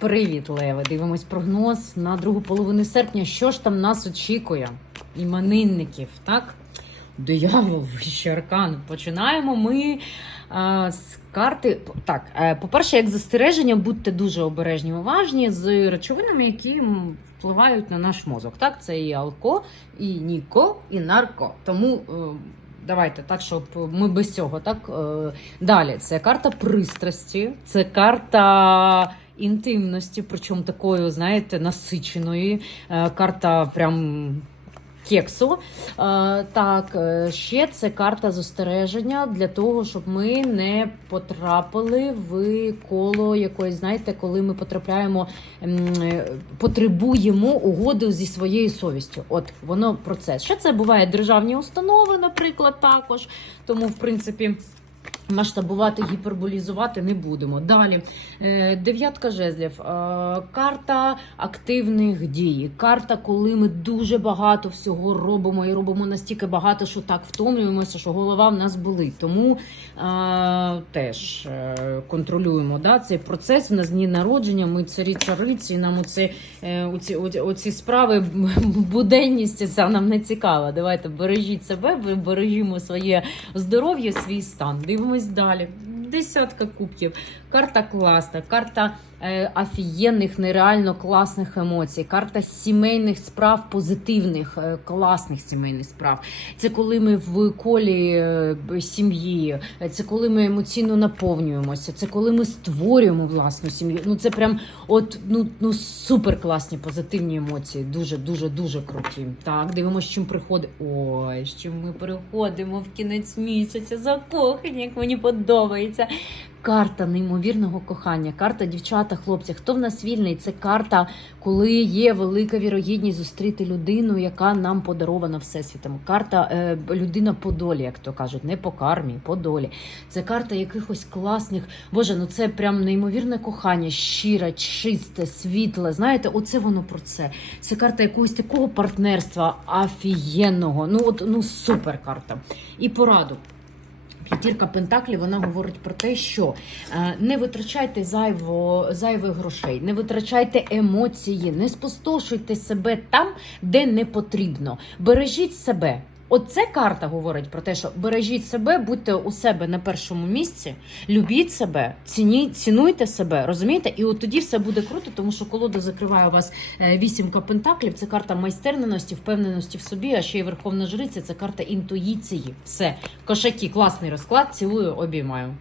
Привіт, Леви! Дивимось прогноз на другу половину серпня. Що ж там нас очікує? Іменинників, так? Диявол, вищий аркан. Починаємо ми а, з карти. Так, е, по-перше, як застереження, будьте дуже обережні, уважні з речовинами, які впливають на наш мозок. Так, це і алко, і ніко, і нарко. Тому. е, Давайте так, щоб ми без цього. Так Е, далі це карта пристрасті, це карта інтимності, причому такою, знаєте, насиченої. Е, Карта прям. Кексу. Е, так, е, ще це карта застереження для того, щоб ми не потрапили в коло якоїсь, знаєте, коли ми потрапляємо, потребуємо угоди зі своєю совістю. От воно про це. Ще це буває державні установи, наприклад, також. Тому, в принципі. Масштабувати, гіперболізувати не будемо. Далі е, дев'ятка жезлів. Е, Карта активних дій. Карта, коли ми дуже багато всього робимо і робимо настільки багато, що так втомлюємося, що голова в нас болить. Тому е, теж контролюємо да, цей процес. У нас дні народження, ми царі цариці, нам оці, оці, оці, оці справи буденність ця нам не цікава. Давайте бережіть себе, бережімо своє здоров'я, свій стан. Дивимось далі. Десятка кубків. Карта класна, карта е, офігенних, нереально класних емоцій, карта сімейних справ, позитивних, е, класних сімейних справ. Це коли ми в колі е, сім'ї, це коли ми емоційно наповнюємося, це коли ми створюємо власну сім'ю. Ну це прям от ну, ну супер класні позитивні емоції. Дуже, дуже, дуже круті. Так, дивимося, чим приходить. Ой, чим ми переходимо в кінець місяця. Закохані, як мені подобається. Карта неймовірного кохання, карта дівчата, хлопці. Хто в нас вільний? Це карта, коли є велика вірогідність зустріти людину, яка нам подарована всесвітом. Карта е, людина по долі, як то кажуть, не по кармі, по долі. Це карта якихось класних. Боже, ну це прям неймовірне кохання, щире, чисте, світле. Знаєте, оце воно про це. Це карта якогось такого партнерства офігенного. Ну от ну супер карта. І пораду. П'ятірка Пентаклів вона говорить про те, що е, не витрачайте зайво, зайвих грошей, не витрачайте емоції, не спустошуйте себе там, де не потрібно. Бережіть себе. Оце карта говорить про те, що бережіть себе, будьте у себе на першому місці, любіть себе, ціні, цінуйте себе, розумієте? І от тоді все буде круто, тому що колода закриває у вас е, вісімка пентаклів. Це карта майстерності, впевненості в собі, а ще й верховна жриця. Це карта інтуїції. Все, кошаки, класний розклад. Цілую, обіймаю.